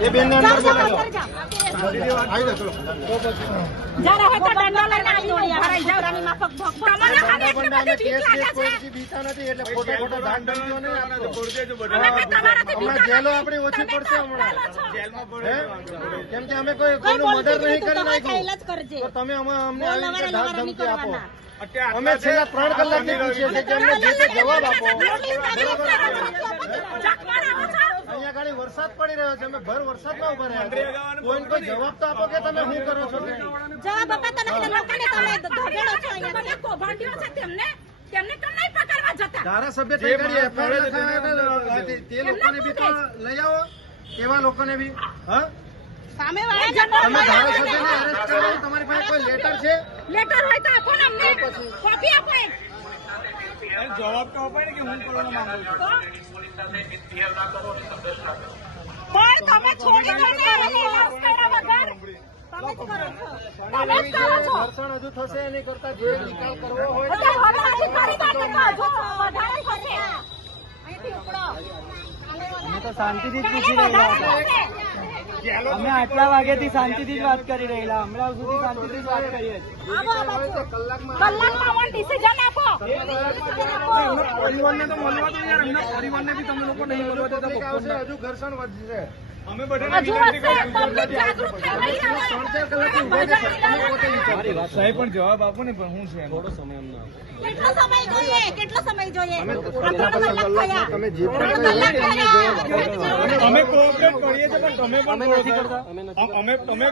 ये बेन ने अंदर बोला जरा હોય તો દંડો લઈને આવી ઓળિયા ભરાઈ જાવ રાની માફક ભોગ તમને ખાને એટલે બધી બીક લાગે છે બીતા નથી એટલે ખોટો ખોટો દાન દંડ્યો ને આપણે છોડ દેજો બધા અમે તમારાથી બીક જેલો આપણી ઓછી પડશે હમણાં જેલમાં પડે કેમ કે અમે કોઈનું મર્ડર નહીં કરી નાખ્યું તો તમે અમને આવી રીતે ધાક ધમકી આપો અમે છેલ્લા 3 કલાકથી પૂછીએ છીએ કે અમને જે તે જવાબ આપો અહીંયા ગાડી વરસાદ પડી રહ્યો છે અમે ભર વરસાદમાં ઉભા રહ્યા છે કોઈ જવાબ તો આપો કે તમે શું કરો છો જવાબ આપતા નથી લોકોને તમે ધોબેડો છો અહીંયા કોભાંડીઓ છે તેમને કેમ નહીં પકડવા જતા ધારાસભ્ય થઈ કરી એફઆઈઆર લખાયા તે લોકોને બી તો લઈ આવો એવા લોકોને બી હા સામે વાળા તમે ધારાસભ્યને અરેસ્ટ કરો તમારી પાસે કોઈ લેટર છે લેટર હોય તો આપો ને અમને કોપી આપો એક જવાબ તો આપો ને કે હું કરવાનો માંગુ છું પણ તમે છોડી દો ને અરેસ્ટ કર્યા વગર તમે જ કરો છો ઘર્ષણ હજુ થશે એની કરતા જે નિકાલ કરવો હોય હવે કરી દો કે હજુ વધારે થશે અહીંથી ઉપડો અમે તો શાંતિથી જ પૂછી રહેલા હતા અમે આટલા વાગ્યાથી શાંતિથી જ વાત કરી રહેલા હમણાં સુધી શાંતિથી જ વાત કરીએ કલાકમાં ડિસિઝન આપો પરિવારને તો મળવા દો યાર એમના પરિવારને બી તમે લોકો નહીં મળવા દેતા હજુ ઘર્ષણ વધશે અમે બધાને વિનંતી કરી સાહેબ પણ જવાબ આપો ને પણ હું છે થોડો સમય અમને કેટલો સમય જોઈએ તમે જે અમે કોઓપરેટ કરીએ છીએ પણ તમે પણ નથી કરતા અમે